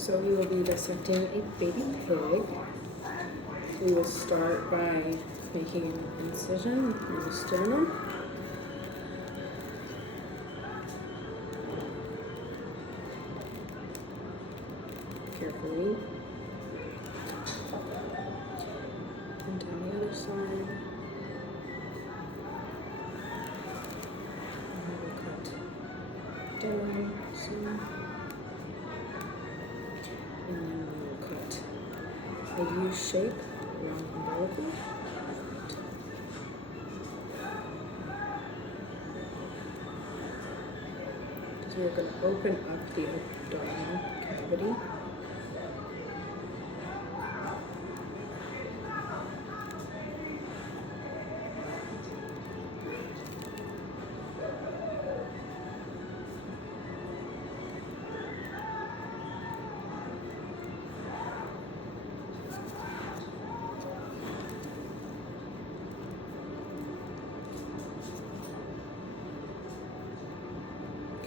So we will be dissecting a baby pig. We will start by making an incision through the sternum. Carefully. And down the other side. And we will cut down some. And then we will cut a U shape around the umbilical. Because we're going to open up the abdominal cavity.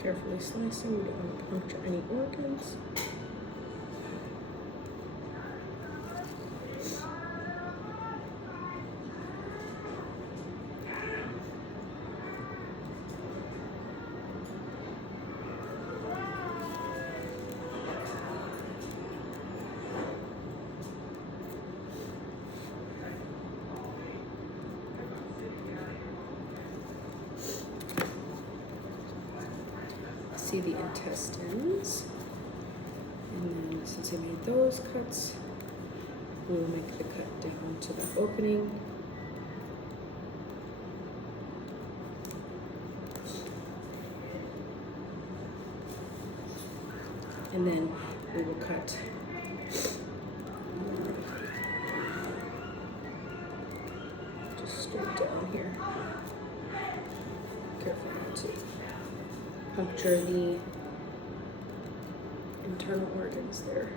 Carefully slicing, we don't want to puncture any organs. See the intestines, and then since I made those cuts, we will make the cut down to the opening. And then we will cut just straight down here. Careful not to puncture the internal organs there.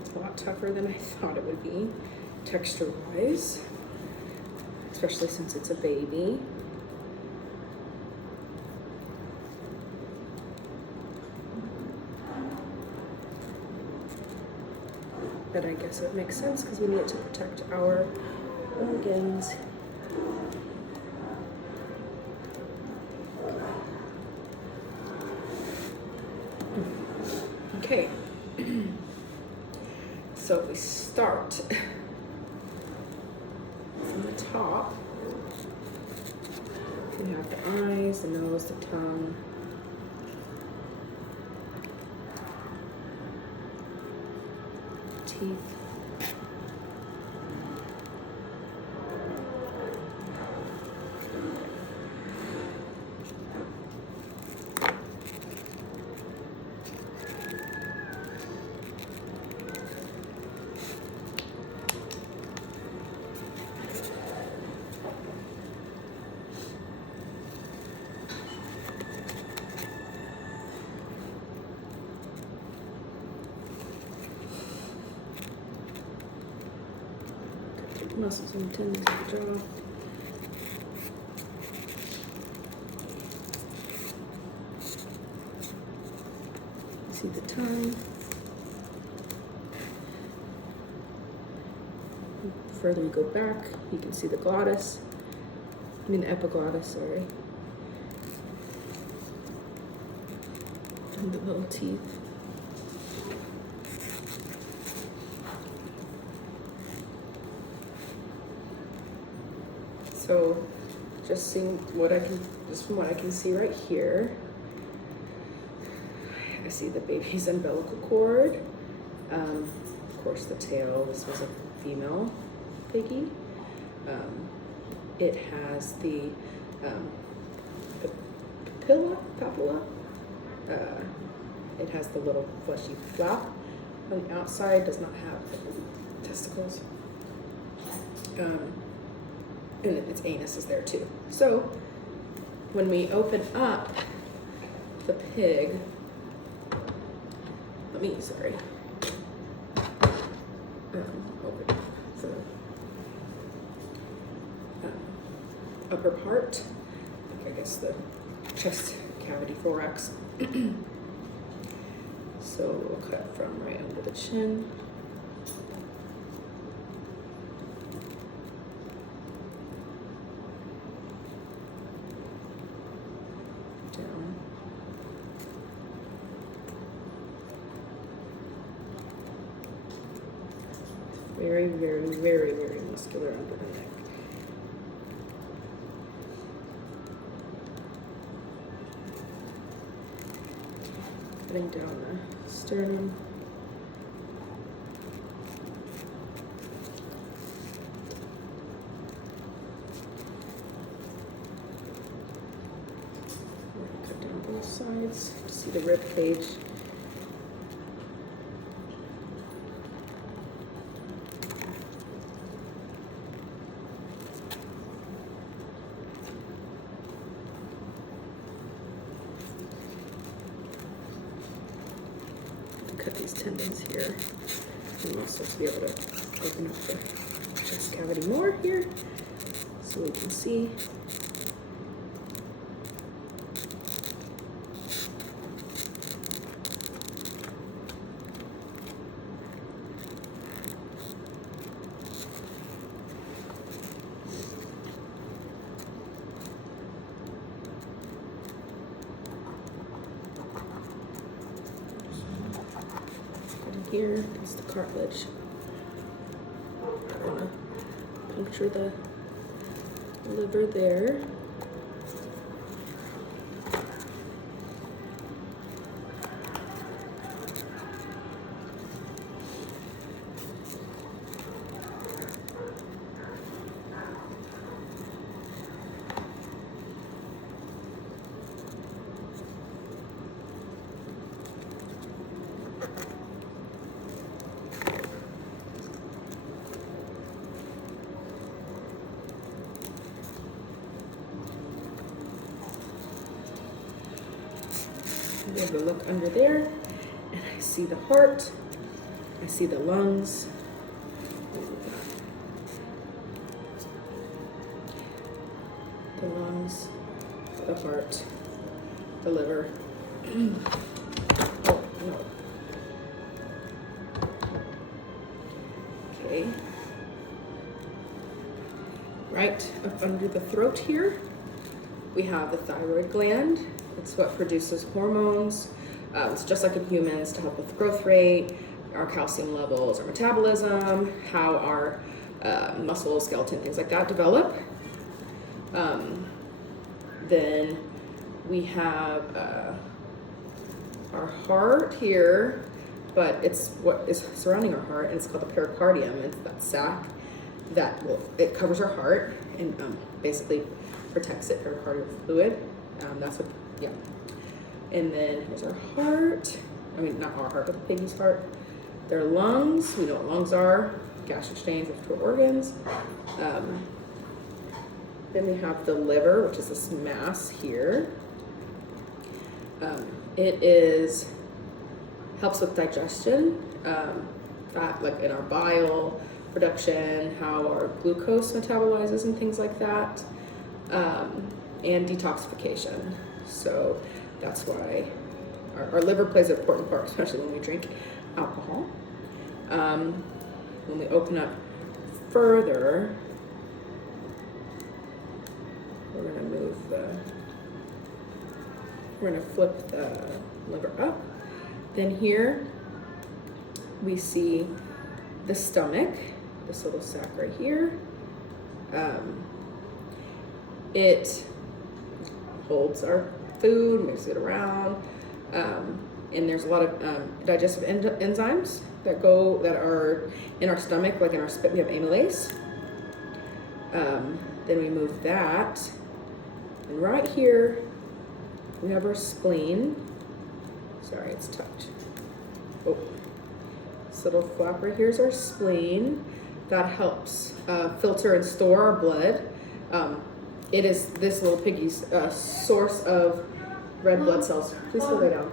It's a lot tougher than I thought it would be, texture-wise, especially since it's a baby. But I guess it makes sense because we need it to protect our organs. Okay, so if we start from the top, we have the eyes, the nose, the tongue, teeth. Muscles and tendons of the jaw. See the tongue. The further you go back, you can see the glottis. I mean the epiglottis, sorry. And the little teeth. So just seeing what I can, just from what I can see right here, I see the baby's umbilical cord. Of course the tail, this was a female piggy. It has the papilla. It has the little fleshy flap on the outside, does not have testicles. And its anus is there too. So when we open up the pig, open up the upper part, like I guess the chest cavity, thorax. So we'll cut from right under the chin. Down. Very, very, very, very muscular under the neck. Cutting down the sternum. Cut down both sides to see the rib cage. Cut these tendons here, and also to be able to open up the chest cavity more here so we can see. Here is the cartilage. I'm gonna puncture the liver there. We have a look under there, and I see the heart, I see the lungs, the heart, the liver. Oh, no. Okay. Right up under the throat here, we have the thyroid gland. It's what produces hormones. It's just like in humans to help with growth rate, our calcium levels, our metabolism, how our muscles, skeleton, things like that develop. Then we have our heart here, but it's what is surrounding our heart, and it's called the pericardium. It's that sac that it covers our heart and basically protects it, pericardial fluid. That's what, yeah. And then here's our heart. I mean, not our heart, but the piggy's heart. Their lungs, we know what lungs are, gas exchange, respiratory organs. Then we have the liver, which is this mass here. It helps with digestion, that like in our bile production, how our glucose metabolizes and things like that, and detoxification. So that's why our liver plays an important part, especially when we drink alcohol. When we open up further, we're gonna flip the liver up. Then here we see the stomach, this little sac right here. It holds our food, moves it around, and there's a lot of digestive enzymes that are in our stomach, like in our spit. We have amylase. Then we move that, and right here we have our spleen. Sorry, it's tucked. Oh, this little flap right here is our spleen. That helps filter and store our blood. It is this little piggy's source of red blood cells. Please slow that down.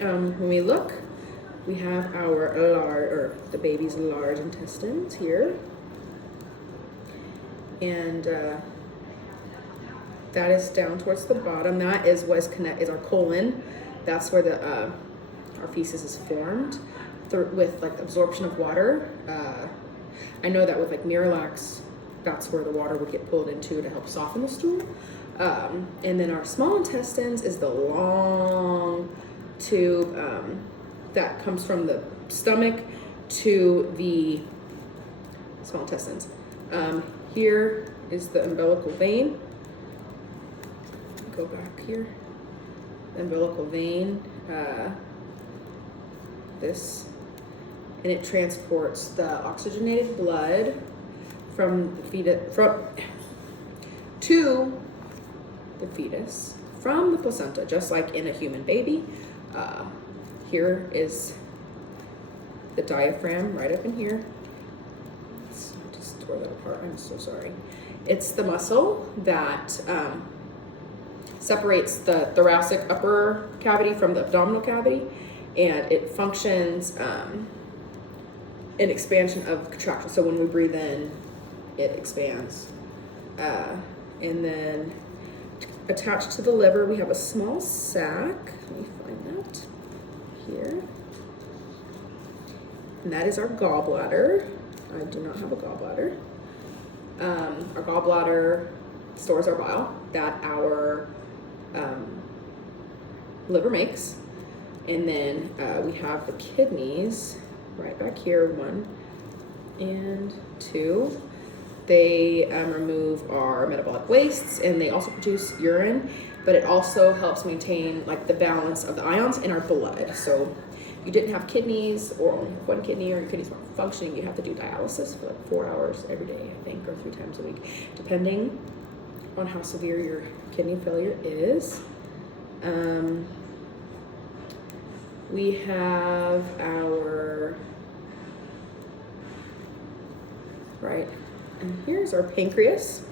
When we look, We have our large, or the baby's large intestines here. And that is down towards the bottom. That is what is our colon. That's where our feces is formed with like absorption of water. I know that with like Miralax, that's where the water would get pulled into to help soften the stool. And then our small intestines is the long tube that comes from the stomach to the small intestines. Here is the umbilical vein. Go back here. Umbilical vein. This, and it transports the oxygenated blood from the fetus to the fetus from the placenta, just like in a human baby. Here is the diaphragm right up in here. I just tore that apart. I'm so sorry. It's the muscle that separates the thoracic upper cavity from the abdominal cavity, and it functions in expansion of contraction. So when we breathe in, it expands. And then attached to the liver, we have a small sac. Let me find that here. And that is our gallbladder. I do not have a gallbladder. Our gallbladder stores our bile that our liver makes. And then we have the kidneys right back here, 1 and 2. They remove our metabolic wastes, and they also produce urine, but it also helps maintain like the balance of the ions in our blood. So if you didn't have kidneys, or only have 1 kidney, or your kidneys weren't functioning, you have to do dialysis for like 4 hours every day, I think, or 3 times a week, depending on how severe your kidney failure is. We have our, right, and here's our pancreas.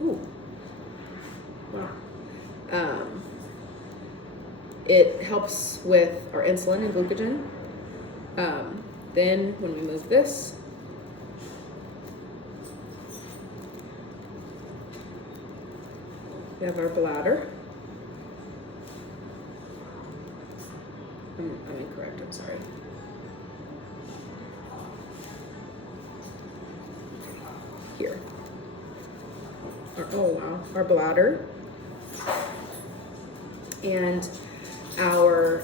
Ooh, wow. It helps with our insulin and glucagon. Then when we move this, we have our bladder. I'm incorrect, I'm sorry. Here. Oh wow, our bladder. And our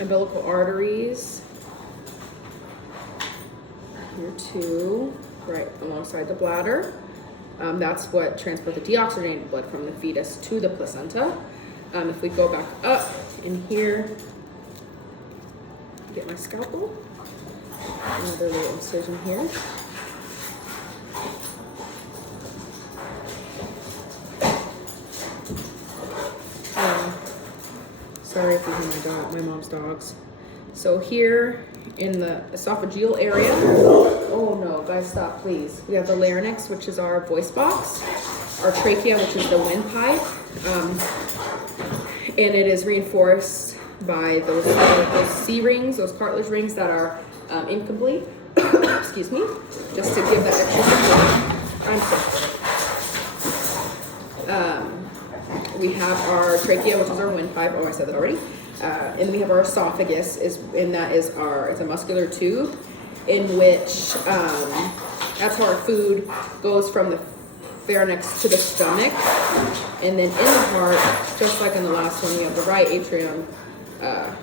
umbilical arteries. Here too, right alongside the bladder. That's what transports the deoxygenated blood from the fetus to the placenta. If we go back up in here, get my scalpel, another little incision here. Sorry if you hear my mom's dogs. So here in the esophageal area, oh no, guys, stop, please. We have the larynx, which is our voice box, our trachea, which is the windpipe. And it is reinforced by those C rings, those cartilage rings that are incomplete. Excuse me, just to give that extra support. I'm so sorry. We have our trachea, which is our windpipe. Oh, I said that already. And then we have our esophagus, it's a muscular tube in which that's how our food goes from the pharynx to the stomach. And then in the heart, just like in the last one, we have the right atrium. Let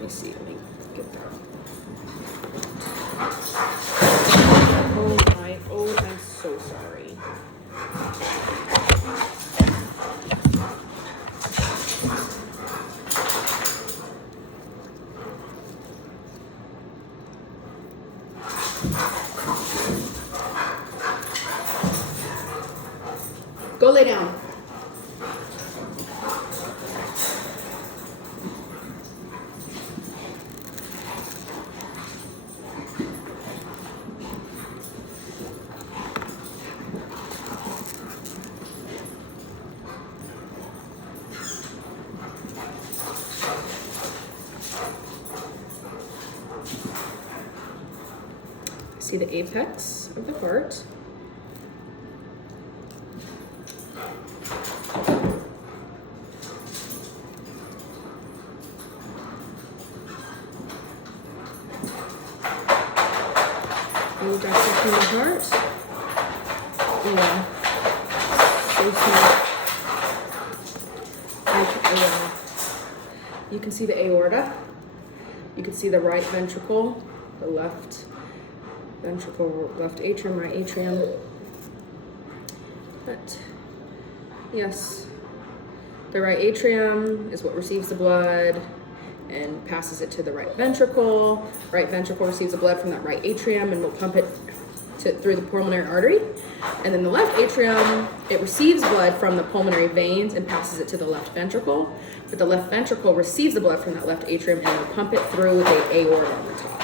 me see, let me get that. Oh, I'm so sorry. Go lay down. see the apex of the heart. We'll dissect the heart. Yeah. So small. You can see the aorta. You can see the right ventricle, the left ventricle, left atrium, right atrium. But yes, the right atrium is what receives the blood and passes it to the right ventricle. Right ventricle receives the blood from that right atrium and will pump it through the pulmonary artery. And then the left atrium, it receives blood from the pulmonary veins and passes it to the left ventricle. But the left ventricle receives the blood from that left atrium and will pump it through the aorta on the top.